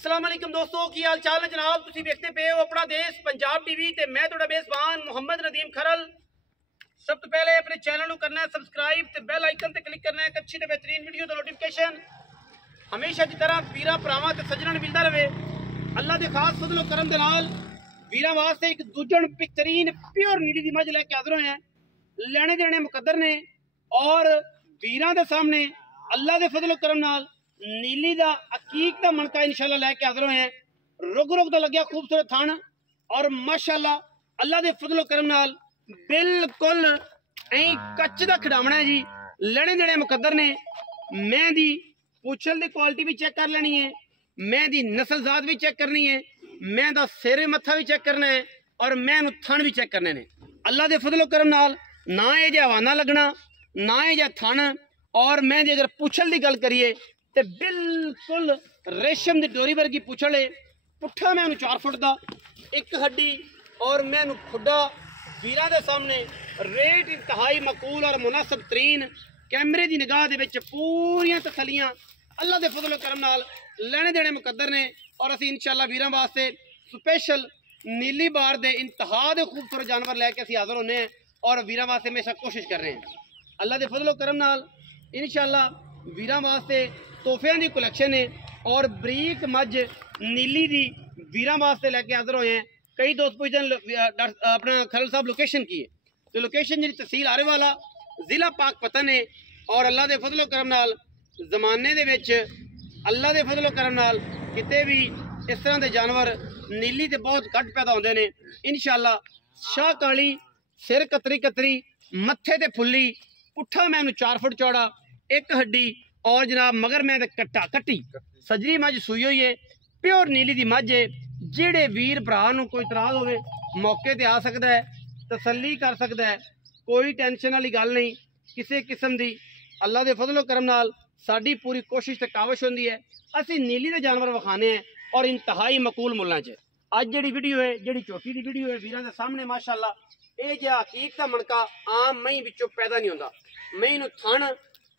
अस्सलाम वालेकुम दोस्तों की हाल चाल है जनाब। तुसी देखते पे हो अपना देश पंजाब टीवी ते मैं तुहाडा मेज़बान मुहम्मद नदीम खरल। सब तो पहले अपने चैनल को करना है सब्सक्राइब ते बेल आइकन ते क्लिक करना है एक अच्छी ते बेहतरीन वीडियो दा नोटिफिकेशन हमेशा की तरह वीरा भरावां ते सज्जणां नूं मिलदा रहे। अल्लाह दे खास फजलो करम दे नाल वीरां वास्ते एक दूजण बेहतरीन प्योर नीली दी मझ लैके हाज़र होए हैं। लेने देने मुकद्दर ने और वीरां दे सामने अल्लाह दे फजलो करम नाल नीली दा अकीक दा मनका इंशाल्लाह लैके हाज़र होए हैं। रुग रुग दा लग्या खूबसूरत थान और माशाल्लाह अल्लाह दे फजलो करम नाल बिल्कुल कच्च दा खिडावना है जी। लेने देने मुकद्दर ने। मैं दी पुछल दी क्वालिटी भी चेक कर लेनी है, मैं दी नस्ल जात भी चेक करनी है, मैं दा सिर मत्था भी चेक करना है और मैं थन भी चेक करने ने। अल्लाह दे फजलो करम नाल ना ये जे हवाना लगना ना ये जे थन। और मैं दी अगर पुछल दी गल करिए तो बिल्कुल रेशम दी डोरी वर्गी पुछल है। पुट्ठा मैं 4 फुट दा एक हड्डी और मैं खुडा वीरां दे सामने रेट इंतहाई मकूल और मुनासिब तरीन कैमरे की निगाह दे विच पूरियां तसलियां अल्लाह दे फजलो करम नाल लेने देने मुकद्दर ने। और असीं इंशाअल्लाह वीरां वास्ते स्पेशल नीली बार दे इंतहा दे खूबसूरत जानवर लैके असीं हाज़र होने हैं और वीरां वास्ते हमेशा कोशिश कर रहे हैं। अल्लाह दे फजलो करम नाल इंशाअल्लाह वीरां वास्ते तोहफियां दी कलैक्शन है और बरीक मझ नीली दी वीरां वास्ते लैके हाज़र होए हैं। कई दोस्त पूछते अपना खरल साहब लोकेशन की है, तो लोकेशन जी तहसील आरेवाला जिला पाकपतन है। और अल्लाह दे फजलो करम नाल जमाने दे विच अल्लाह दे फजलो करम नाल किते भी इस तरह के जानवर नीली ते बहुत घट पैदा होंदे ने। इंशाअल्लाह शाह काली सिर कतरी कतरी मत्थे ते फुल्ली पुट्ठा मैं 4 फुट चौड़ा एक हड्डी और जनाब मगर मैं कट्टा कट्टी सजरी मझ सूई हुई है। प्योर नीली दी मझ है। जेड़े वीर भरा नूं कोई इतराज होवे मौके ते आ सकता है, तसल्ली कर सकता है, कोई टेंशन वाली गल नहीं किसी किस्म दी। अल्लाह दे फजलो करम नाल साडी पूरी कोशिश ते काविश होंदी है असीं नीली दे जानवर विखाने हैं और इंतहाई मकूल मुल्लां च। अज जिहड़ी वीडियो है जिहड़ी चोटी दी वीडियो है वीरां दे सामने माशाअल्लाह ये जिहा हकीक दा मनका आम मई विचों पैदा नहीं होंदा। मई नूं थण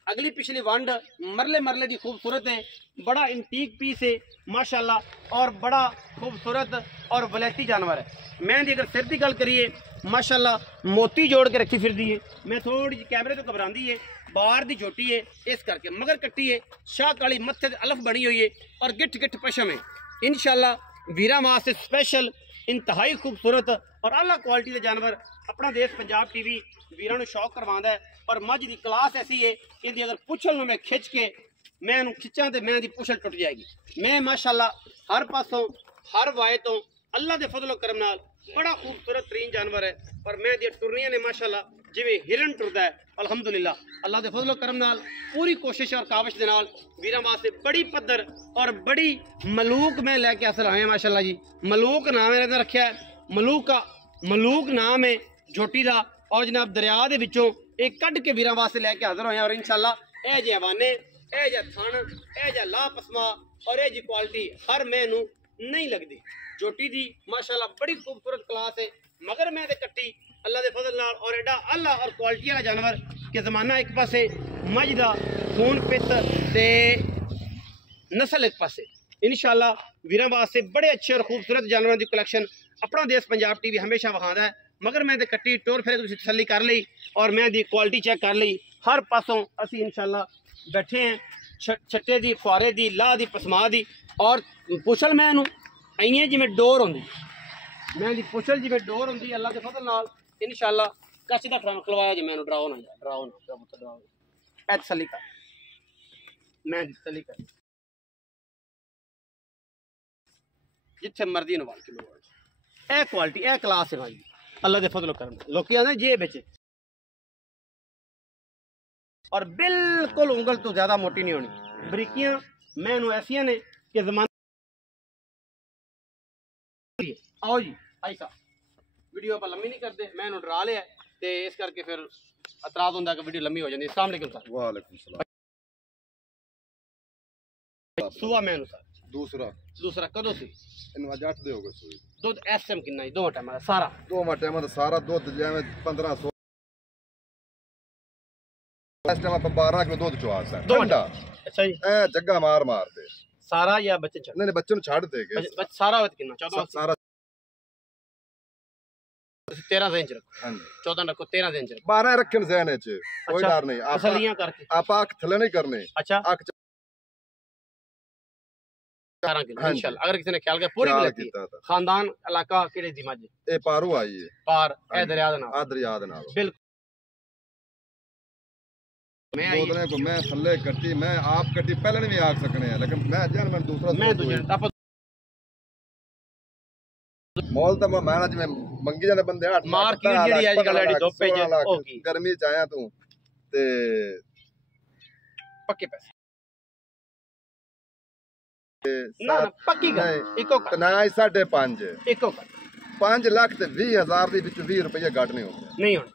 अगली पिछली वंड मरले मरले की खूबसूरत है, बड़ा इंटीक पीस है माशाल्लाह और बड़ा खूबसूरत और वलैती जानवर है। मैं अगर सिर की गल करिए माशाल्लाह मोती जोड़ के रखी फिरदी है। मैं थोड़ी जी कैमरे तो घबराती है बाहर की छोटी है इस करके मगर कट्टी है शाह काली मत्थे अलफ बनी हुई है और गिठ गिठ पशम है। इंशाल्लाह वीरां वास्ते स्पेशल इंतहाई खूबसूरत और आला क्वालिटी के जानवर अपना देश पंजाब टीवी वीरां नूं शौक करवांदा है। और मझ की क्लास ऐसी है इहदी अगर पुछल नूं मैं खिंच के मैं खिंचा तो मैं पुछल टुट जाएगी। मैं माशाल्लाह हर पासों हर वाए तो अल्लाह दे फजलो करम नाल बड़ा खूबसूरत तरीन जानवर है। और मैं दी टुरनियां ने माशाल्लाह जिवें हिरन टुरदा है अल्हम्दुलिल्लाह अल्लाह दे फजलो करम नाल पूरी कोशिश और काविश दे नाल वीरां वास्ते बड़ी पद्धर और बड़ी मलूक मैं लैके हासिल आए माशाल्लाह जी। मलूक नाम है रखा है, मलूक नाम है झोटी का। और जनाब दरिया दे विचों एक कढ़ के वीरां वास्ते लैके हाज़र होए और इंशाअल्लाह ए जे हवाने ए जे थन ए जे ला पसमा और ए जी क्वालिटी हर मैनू नहीं लगती। झोटी दी माशाअल्लाह बड़ी खूबसूरत क्लास है मगर मैं कट्टी अल्लाह दे फजल नाल और एडा अल्लाह और क्वालिटी वाला जानवर के जमाना एक पासे मझ दा खून पित ते नस्ल एक पासे। इंशाअल्लाह वीरां वास्ते बड़े अच्छे और खूबसूरत जानवरों की कलैक्शन अपना देश पंजाब टीवी हमेशा विखांदा है। मगर मैं कट्टी टोर फिर तुसीं तसल्ली कर ली और मैं दी क्वालिटी चेक कर ली हर पासों असीं इंशाअल्लाह बैठे हैं छट्टे दी फुआरे दी लाह दी पसमा दी। और पुछल मैं इं जिमें डोर होंदी मैं दी पुछल जिमें डोर होंदी अल्लाह के फजल नाल इंशाअल्लाह कच दा खलवाया जी। मैनू डराओ ना ऐ तसल्ली कर मैं दी तसल्ली कर जिथे मर्जी Nawal kilo A quality A class है भाई अल्लाह दे फजलो करम लोग आते जे बिच और बिल्कुल उंगल तो ज्यादा मोटी नहीं होनी। बरीकियां मैं ऐसिया ने कि जमाना आओ जी आई साहब वीडियो आप लम्मी नहीं करते मैं डरा लिया तो इस करके फिर एतराज होंगे कि वीडियो लम्मी हो जाती है। अस्सलाम वालेकुम सर। वालेकुम सलाम। सुआ मैं सर दूसरा कदों सी इनवा जट दे हो गए सुई दुध इस टाइम कितना जी 2 टाइम सारा 2 टाइम दा सारा दुध जिवें 1500 इस टाइम आप 12 किलो दुध चुआ सर ठंडा। अच्छा जी ए जग्गा मार दे ਸਾਰਾ ਜਾਂ ਬੱਚੇ ਛੱਡ नहीं बच्चे नु छाड़ देगे ਸਾਰਾ ਵਤ ਕਿੰਨਾ 14 सारा 13 ਦਿਨ ਚ ਰੱਖੋ हाँ जी 14 ਰੱਖੋ 13 ਦਿਨ ਚ ਰੱਖੋ 12 रखन जहन च कोई डर नहीं आप ਤਸੱਲੀਆਂ ਕਰਕੇ आप आंख थले नहीं करने ਅੱਛਾ आंख 12 ਕਿਲੋ ਹਾਂਜੀ। ਇਨਸ਼ਾਅੱਲਾ ਅਗਰ ਕਿਸੇ ਨੇ ਖਿਆਲ ਕਰ ਪੂਰੀ ख्याल ਮਿਲਤੀ कीता था ਖਾਨਦਾਨ ਇਲਾਕਾ ਕਿਹੜੇ ਦੀ ਮੱਝ ए पारू आई है ਪਾਰ ਇਹ ਹਾਂਜੀ। ਦਰਿਆ ਦੇ ਨਾਲ आदर याद नाल बिल्कुल मैं आई बोलने को मैं थल्ले कट्टी मैं आप कट्टी पहले नहीं भी आख सकने हैं लेकिन मैं जन मैं दूसरा मैं दूजे टप मॉल तो मैं आज में मंगी जाने बंदे 8 मार्केट ਜਿਹੜੀ ਅੱਜ ਕੱਲ ਐਡੀ ਧੁੱਪੇ ਚ ਹੋ ਗਈ गर्मी च आया तू ते ਪੱਕੇ ਪੈਸੇ ਨਾ ਨਾ ਪੱਕੀ ਗੱਲ ਇੱਕੋ ਕਰ ना 5.5 ਇੱਕੋ ਕਰ 5 ਲੱਖ ਤੇ 20,000 ਦੇ ਵਿੱਚ 20 ਰੁਪਏ ਘੱਟ ਨਹੀਂ ਹੋਣਗੇ ਨਹੀਂ ਹੁਣ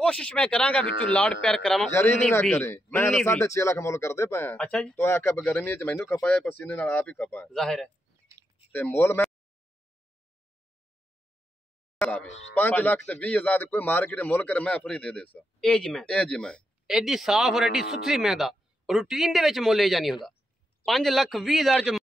ਕੋਸ਼ਿਸ਼ ਮੈਂ ਕਰਾਂਗਾ ਵਿੱਚੋਂ ਲਾੜ ਪਿਆਰ ਕਰਾਵਾਂ ਜਰੀ ਨਾ ਵੀ, ਕਰੇ ਮੈਂ ਉੱਨੀ ਵੀ। 6.5 ਲੱਖ ਮੁੱਲ ਕਰਦੇ ਪਏ ਆ ਅੱਛਾ ਜੀ ਤੋ ਆਕਾ ਗਰਮੀ ਚ ਮੈਨੂੰ ਖਪਾਇਆ ਪਸੀਨੇ ਨਾਲ ਆਪ ਹੀ ਖਪਾਇਆ ਜ਼ਾਹਿਰ ਹੈ ਤੇ ਮੁੱਲ ਮੈਂ 5 ਲੱਖ ਤੇ 20,000 ਦੇ ਕੋਈ ਮਾਰਕੀਟ ਮੁੱਲ ਕਰ ਮੈਂ ਫਰੀ ਦੇ ਦੇਸਾਂ ਇਹ ਜੀ ਮੈਂ ਇਹ ਜੀ ਮੈਂ ਐਡੀ ਸਾਫ਼ ਔਰ ਐਡੀ ਸੁਥਰੀ ਮੈਂ ਦਾ ਰੂਟੀਨ ਦੇ ਵਿੱਚ ਮੁੱਲ ਇਹ ਜਾਨੀ ਹੁੰਦਾ 5,20,000 ਚ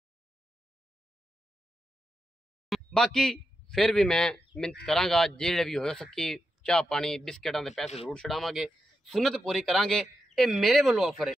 ਬਾਕੀ ਫਿਰ ਵੀ ਮੈਂ ਮਿਹਨਤ ਕਰਾਂਗਾ ਜਿਹੜੇ ਵੀ ਹੋ ਸਕੀ ਚਾਹ ਪਾਣੀ ਬਿਸਕਟਾਂ ਦੇ ਪੈਸੇ ਜ਼ਰੂਰ ਛਡਾਵਾਂਗੇ ਸੁਨਤ ਪੂਰੀ ਕਰਾਂਗੇ ਇਹ ਮੇਰੇ ਵੱਲੋਂ ਆਫਰ ਹੈ